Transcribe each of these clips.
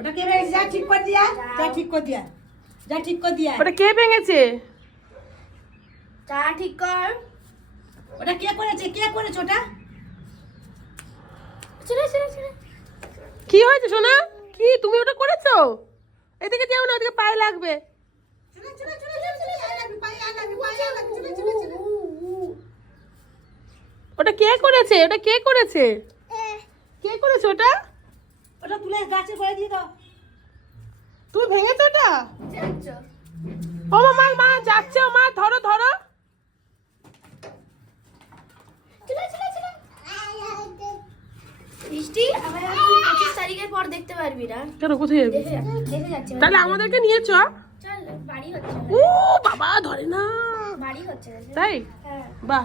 ওটা কে ভেঙেছে? যা ঠিক করে দিয়া, যা ঠিক করে দিয়া, যা ঠিক করে দিয়া। ওটা কে ভেঙেছে? যা ঠিক কর। ওটা কে করেছে? কে করেছে ওটা? ছেড়ে ছেড়ে ছেড়ে। কি হয়েছে সোনা? কি তুমি ওটা করেছো? এদিকে যাও না, ওদিকে পায়ে লাগবে। চলে চলে চলে চলে চলে আলাবি পায়ে আলাবি পায়ে আলাবি চলে চলে চলে। ওটা কে করেছে? ওটা কে করেছে? কে করেছে ওটা? ওটা তুলে গাছে করে দিয়ে দাও। তুমি ভেঙেছো ওটা? যাচ্ছো। ও মা, মা যাচ্ছে, ও মা ধরো ধরো। চলে চলে চলে। বৃষ্টি আবার 25 তারিখের পর দেখতে পারবি না। কেন, কোথায় যাবি? দেখে যাচ্ছি। তাহলে আমাদেরকে নিয়ে চ। চল বাড়ি হচ্ছে। ও বাবা, ধরে না। বাড়ি হচ্ছে। তাই? হ্যাঁ বাহ,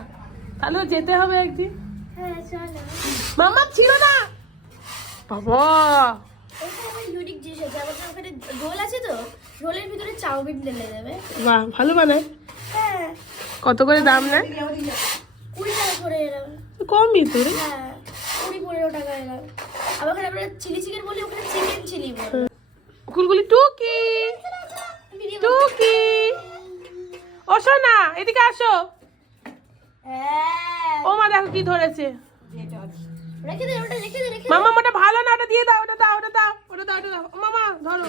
তাহলে তো যেতে হবে একদিন। হ্যাঁ চল। মামা ছিল না বাবা। ওখানে আবার ইউনিক জিনিস আছে। আমাদের ওখানে রোল আছে তো, রোলের ভিতরে চাউমিন ঢেলে দেবে। বাহ, ভালো বানায়। হ্যাঁ। কত করে দাম নেয়? 20 টাকা করে এলাম। কমই তো রে। হ্যাঁ 20-15 টাকা এলাম। আবার ওখানে আমরা চিলি চিকেন বলি, ওখানে চিকেন চিলি বলে। কুলকুলি টুকি টুকি, ও সোনা এদিকে আসো। হ্যাঁ ও মা দেখো কি ধরেছে। রেখে দে, ওটা রেখে দে, রেখে দে। মামা ওটা ভালো না, ওটা দিয়ে দাও, ওটা দাও, ওটা দাও, ওটা দাও, ওটা দাও। ও মামা ধরো।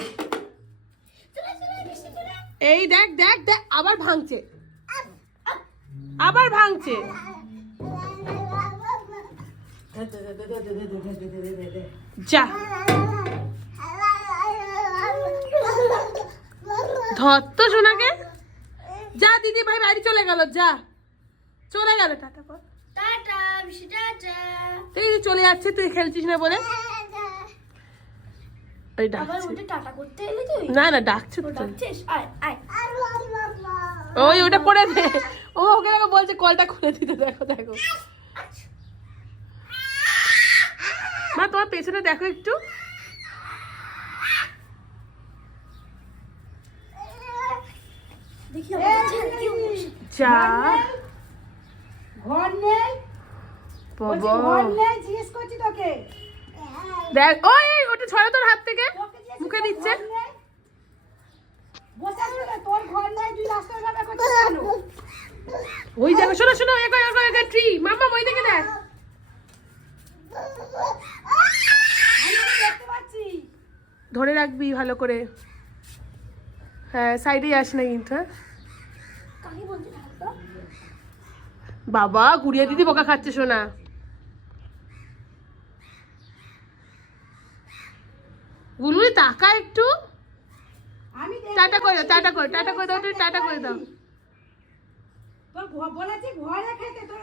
চলে চলে বেশি করে। এই দেখ দেখ দেখ, আবার ভাঙছে, আবার ভাঙছে। যা ধর তো সোনাকে। যা দিদি ভাই বাড়ি চলে গেল, যা চলে গেল। টাটা কর। টাটা বেশি টাটা। এই যে চলে যাচ্ছে, তুই খেলছিস না বলে। ওই আবার ডাকছে। উঠে টাটা করতে এলি তুই? না না, ডাকছে তো। ডাকছিস? আয় আয়। ওই ওটা করে দে। ও ওকে দেখো বলছে কলটা খুলে দিতে। দেখো দেখো মা, তোমার পেছনে দেখো একটু। দেখি আমার কি যা ঘর নেই, বলছি বাবা, ঘর নেই, জিজ্ঞেস করছি তোকে। দেখ ওই ওটা ছড়া তোর হাত থেকে, তোকে জিজ্ঞেস মুখে করছি, দিচ্ছে। ঘর নেই? বসে আছিস কেন? তোর ঘর নেই, তুই রাস্তায় ভাবে করছিস কেন? ওই দেখো, শোনো শোনো, এগো এগো এগো ট্রি। মাম্মা ওই দিকে দেখ। আমি তো দেখতে পাচ্ছি। ধরে রাখবি ভালো করে। হ্যাঁ, সাইডে যাস না কিন্তু। হ্যাঁ কাকে বলতে থাকতো? বাবা, গুড়িয়া দিদি বোকা খাচ্ছে শোনা। গুলগুলি তাকা একটু। আমি দেখতে টাটা করে দাও, পাচ্ছি। টাটা করে, টাটা করে দাও, টাটা করে দাও। তোর বলেছি ঘরে খেতে, তোর